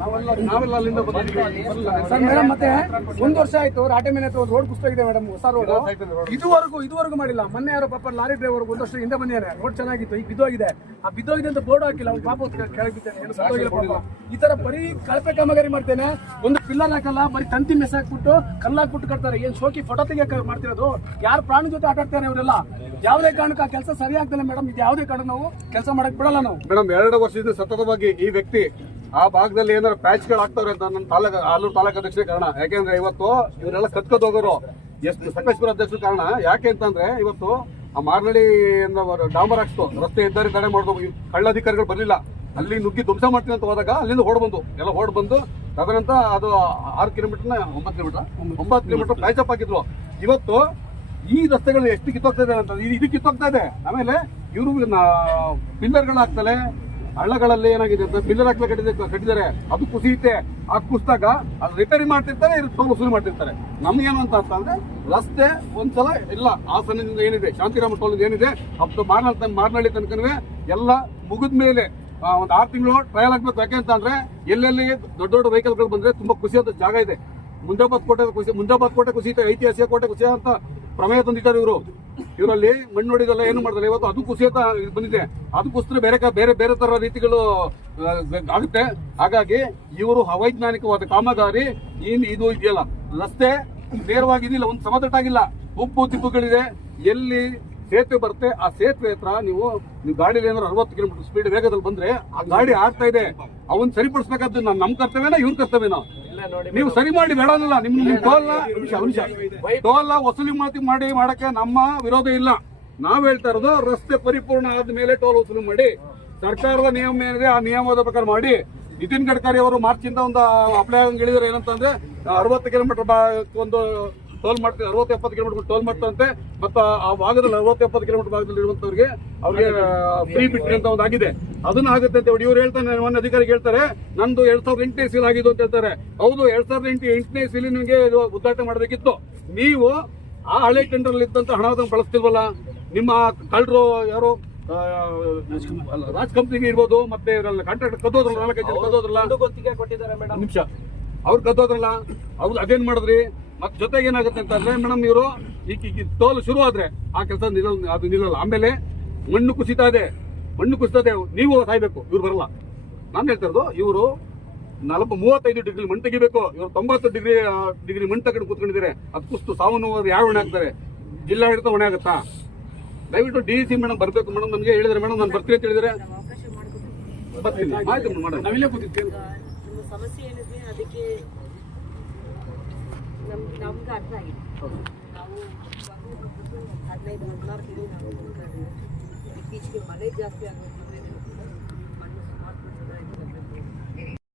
ನಾವೆಲ್ಲ ಅಲ್ಲಿಂದ sir madam ಮತ್ತೆ 1 ವರ್ಷ ಆಯ್ತು ರಾಟೆ ಮೇಲೆ ರೋಡ್ ಕುಸ್ತೋಗಿದೆ ಮೇಡಮ್, ಹೊಸ ರೋಡ್ ಇದುವರೆಗೂ ಮಾಡಿಲ್ಲ. ಮೊನ್ನೆ ಯಾರೋ ಪಾಪ ಲಾರಿ ಡ್ರೈವರ್ 1 ವರ್ಷ ಹಿಂದೆ ಬಂದಿದ್ದಾರೆ, ರೋಡ್ ಚೆನ್ನಾಗಿತ್ತು, ಈಗ ಬಿದ್ದೋಗಿದೆ. ಆ ಬಿದ್ದೋಗಿದೆ ಅಂತ ಬೋರ್ಡ್ ಹಾಕಿಲ್ಲ, ಅವ್ನು ಪಾಪ ಕೆಳಗೆ ಬಿದ್ದಾನೆ, ಏನು ಸತ್ತೋಗಿಲ್ಲ ಪಾಪ. ಈ ತರ ಬರೀ ಕಳಪೆ ಕಾಮಗಾರಿ ಮಾಡ್ತೇನೆ, ಒಂದು ಪಿಲ್ಲರ್ ಹಾಕಲ್ಲ, ಬರೀ ತಂತಿ ಮೆಸ್ ಹಾಕ್ಬಿಟ್ಟು ಕಲ್ಲಾಕ್ಬಿಟ್ಟು ಕಟ್ತಾರೆ. ಏನ್ ಶೋಕಿ ಫೋಟೋ ತೆಗಿಯಕ್ಕೆ ಮಾಡ್ತಿರೋದು? ಯಾರು ಪ್ರಾಣ ಜೊತೆ ಆಟ ಆಡ್ತಾರೆ ಅವರೆಲ್ಲ? ಯಾವುದೇ ಕಾರಣಕ್ಕೆ ಆ ಕೆಲಸ ಸರಿ ಆಗ್ತಾನೆ ಮೇಡಮ್. ಇದು ಯಾವುದೇ ಕಾರಣಕ್ಕೆ ನಾವು ಕೆಲಸ ಮಾಡಕ್ ಬಿಡಲ್ಲ ನಾವು ಮೇಡಮ್. 2 ವರ್ಷದಿಂದ ಸತತವಾಗಿ ಈ ವ್ಯಕ್ತಿ ಆ ಭಾಗದಲ್ಲಿ ಏನಾದ್ರು ಪ್ಯಾಚ್ಗಳು ಆಗ್ತವ್ರೆ ಅಂತ ನನ್ನ ಆಲೂರು ತಾಲೂಕು ಅಧ್ಯಕ್ಷರೇ ಕಾರಣ. ಯಾಕೆಂದ್ರೆ ಇವತ್ತು ಇವರೆಲ್ಲ ಕತ್ಕೋದ್ ಹೋಗೋರು ಎಷ್ಟು ಸಕಲೇಶ್ಪುರ ಅಧ್ಯಕ್ಷರ ಕಾರಣ. ಯಾಕೆ ಅಂತಂದ್ರೆ ಇವತ್ತು ಆ ಮಾರ್ನಳ್ಳಿ ಡಾಂಬರ್ ಹಾಕ್ಸ್ತು, ರಸ್ತೆ ಹೆದ್ದಾರಿ ತಡೆ ಮಾಡೋದು, ಕಳ್ಳ ಅಧಿಕಾರಿಗಳು ಬರ್ಲಿಲ್ಲ, ಅಲ್ಲಿ ನುಗ್ಗಿ ಧ್ವಂಸ ಮಾಡ್ತೀನಿ ಅಂತ ಹೋದಾಗ ಅಲ್ಲಿಂದ ಹೊಡ್ ಬಂದು ತದನಂತರ ಅದು 6 ಕಿಲೋಮೀಟರ್ನ 9 ಕಿಲೋಮೀಟರ್ ಪ್ಯಾಚಪ್ ಹಾಕಿದ್ರು. ಇವತ್ತು ಈ ರಸ್ತೆಗಳು ಎಷ್ಟು ಕಿತ್ತೋಗ್ತಾ ಇದೆ ಅಂತ ಇದು ಕಿತ್ತೋಗ್ತಾ ಇದೆ. ಆಮೇಲೆ ಇವರು ಪಿಲ್ಲರ್ಗಳು ಹಾಕ್ತಲೆ, ಹಳ್ಳಗಳಲ್ಲಿ ಏನಾಗಿದೆ ಅಂತ ಪಿಲ್ಲರ್ ಹಾಕ್ಲೇ ಕಟ್ಟಿದ್ದಾರೆ, ಅದು ಕುಸಿಯುತ್ತೆ. ಆ ಕುಸಿದಾಗ ಅದು ರಿಪೇರಿ ಮಾಡ್ತಿರ್ತಾರೆ, ಟೋಲ್ ವಸೂಲಿ ಮಾಡ್ತಿರ್ತಾರೆ. ನಮ್ಗೇನು ಅಂತ ಅಂದ್ರೆ ರಸ್ತೆ ಒಂದ್ಸಲ ಇಲ್ಲ ಹಾಸನದಿಂದ ಏನಿದೆ, ಶಾಂತಿರಾಮ ಟೋಲ್ ಏನಿದೆ, ಅದು ಮಾರ್ನಳ್ಳಿ ತನಕನೂ ಎಲ್ಲ ಮುಗಿದ ಮೇಲೆ ಒಂದು 6 ತಿಂಗಳು ಟ್ರಯಲ್ ಆಗ್ಬೇಕು. ಯಾಕೆ ಅಂತ ಅಂದ್ರೆ ಎಲ್ಲೆಲ್ಲಿ ದೊಡ್ಡ ವೆಹಿಕಲ್ಗಳು ಬಂದ್ರೆ ತುಂಬಾ ಖುಷಿಯಾದ ಜಾಗ ಇದೆ. ಮುಂಜಾಬಾದ್ ಕೋಟೆ ಕುಸಿಯುತ್ತೆ, ಐತಿಹಾಸಿಕ ಕೋಟೆ ಕುಸಿಯ ಅಂತ ಪ್ರಮೇಯ ತಂದಿದ್ದಾರೆ ಇವರಲ್ಲಿ. ಮಣ್ಣು ನೋಡಿದಲ್ಲ ಏನು ಮಾಡಿದಲ್ಲ, ಇವತ್ತು ಅದು ಕುಸಿಯತ ಬಂದಿದೆ. ಅದು ಕುಸಿದ್ರೆ ಬೇರೆ ತರ ರೀತಿಗಳು ಆಗುತ್ತೆ. ಹಾಗಾಗಿ ಇವರು ಅವೈಜ್ಞಾನಿಕವಾದ ಕಾಮಗಾರಿ ಇದು ಇದೆಯಲ್ಲ, ರಸ್ತೆ ನೇರವಾಗಿದಿಲ್ಲ, ಒಂದು ಸಮತಟ್ಟಾಗಿಲ್ಲ, ಉಪ್ಪು ತಿಪ್ಪುಗಳಿದೆ. ಎಲ್ಲಿ ಸೇತುವೆ ಬರುತ್ತೆ ಆ ಸೇತುವೆ ಹತ್ರ ನೀವು ಗಾಡಿಲಿ ಏನಾದ್ರು 60 ಕಿಲೋಮೀಟರ್ ಸ್ಪೀಡ್ ವೇಗದಲ್ಲಿ ಬಂದ್ರೆ ಆ ಗಾಡಿ ಆಗ್ತಾ ಇದೆ, ಅವನ್ ಸರಿಪಡಿಸಬೇಕಾದ್ದು ನಮ್ ಕರ್ತವ್ಯನ ಇವ್ರ ಕರ್ತವ್ಯನ. ನೀವು ಸರಿ ಮಾಡಿ ಬೇಡಲ್ಲ, ನಿಮ್ ಟೋಲ್ ವಸೂಲಿ ಮಾಡಕ್ಕೆ ನಮ್ಮ ವಿರೋಧ ಇಲ್ಲ. ನಾವ್ ಹೇಳ್ತಾ ಇರೋದು ರಸ್ತೆ ಪರಿಪೂರ್ಣ ಆದ್ಮೇಲೆ ಟೋಲ್ ವಸೂಲಿ ಮಾಡಿ, ಸರ್ಕಾರದ ನಿಯಮ ಏನಿದೆ ಆ ನಿಯಮದ ಪ್ರಕಾರ ಮಾಡಿ. ನಿತಿನ್ ಗಡ್ಕರಿ ಅವರು ಮಾರ್ಚ್ ಇಂದ ಒಂದು ಅಪ್ಲೈ ಹೇಳಿದ್ರೆ ಏನಂತಂದ್ರೆ 60 ಕಿಲೋಮೀಟರ್ ಒಂದು ಟೋಲ್ ಮಾಡ್ತಾರೆ, 60-70 ಕಿಲೋಮೀಟರ್ ಟೋಲ್ ಮಾಡ್ತಾರಂತೆ. ಮತ್ತು ಆ ಭಾಗದಲ್ಲಿ 60-70 ಕಿಲೋಮೀಟರ್ ಭಾಗದಲ್ಲಿ ಇರುವಂತವ್ರಿಗೆ ಅವ್ರಿಗೆ ಫ್ರೀ ಬಿಟ್ರಿ ಅಂತ ಒಂದು ಆಗಿದೆ, ಅದನ್ನ ಆಗುತ್ತೆ ಅಂತ ಇವ್ರು ಹೇಳ್ತಾನೆ. ಮೊನ್ನೆ ಅಧಿಕಾರಿಗೆ ಹೇಳ್ತಾರೆ ನಂದು 2008ನೇ ಸೀಲ್ ಆಗಿದ್ದು ಅಂತ ಹೇಳ್ತಾರೆ. ಹೌದು, 2008ನೇ ಸೀಲ್ ನಿಮಗೆ ಉದ್ಘಾಟನೆ ಮಾಡಬೇಕಿತ್ತು. ನೀವು ಆ ಹಳೆ ಟೆಂಡರ್ ಅಲ್ಲಿ ಇದ್ದಂತ ಹಣವನ್ನು ಬಳಸ್ತಿಲ್ವಲ್ಲ. ನಿಮ್ಮ ಕಳ್ಳರು ಯಾರು ರಾಜ್ ಕಂಪ್ನಿಗೆ ಇರ್ಬೋದು, ಮತ್ತೆ ಕಾಂಟ್ರಾಕ್ಟ್ ಕದ್ದೋದ್ರಲ್ಲ, 4-5 ಜನ ಕದ್ದೋದ್ರಲ್ಲ, ನಿಮಿಷ ಅವ್ರು ಕದ್ದೋದ್ರಲ್ಲ, ಅವ್ರು ಅದೇನ್ ಮಾಡಿದ್ರಿ? ಮತ್ ಜೊತೆಗೆ ಏನಾಗುತ್ತೆ ಅಂತಂದ್ರೆ ಮೇಡಮ್, ಇವರು ಈ ಟೋಲ್ ಶುರು ಆದ್ರೆ ಆ ಕೆಲಸ ನಿಲ್ಲಲ್ಲ. ಆಮೇಲೆ ಮಣ್ಣು ಕುಸಿತದೆ, ನೀವು ಸಾಯ್ಬೇಕು, ಇವ್ರು ಬರಲ್ಲ. ನಾನು ಹೇಳ್ತಾ ಇರೋದು ಇವರು 35 ಡಿಗ್ರಿ ಮಣ್ಣು ತೆಗಿಬೇಕು, ಇವರು 90 ಡಿಗ್ರಿ ಮಣ್ಣು ತಗೊಂಡು ಕೂತ್ಕೊಂಡಿದ್ದಾರೆ. ಅದು ಕುಸ್ತು ಸಾವನ್ನು ಯಾರು ಹೊಣೆ ಆಗ್ತಾರೆ? ಜಿಲ್ಲಾಡಳಿತ ಹೊಣೆ ಆಗುತ್ತಾ? ದಯವಿಟ್ಟು DC ಮೇಡಮ್ ಬರ್ಬೇಕು ಮೇಡಮ್. ನಮಗೆ ಹೇಳಿದ್ರೆ ಮೇಡಮ್ ನಾನು ಬರ್ತೀನಿ ಅಂತ ಹೇಳಿದ್ರೆ ಬರ್ತೀನಿ, ಆಯ್ತು ಮೇಡಮ್. ನಾವಿಲ್ಲೇ ಕೂತಿರ್ತೀವಿ. ಸಮಸ್ಯೆ ಏನಿದೆ ಅದಕ್ಕೆ ನಮ್ಗೆ ಅರ್ಥ ಆಗಿದೆ. ನಾವು 15-16 ತಿಂಗಳು ನಾವು ಇತ್ತೀಚೆಗೆ ಮಳೆ ಜಾಸ್ತಿ ಆಗೋದು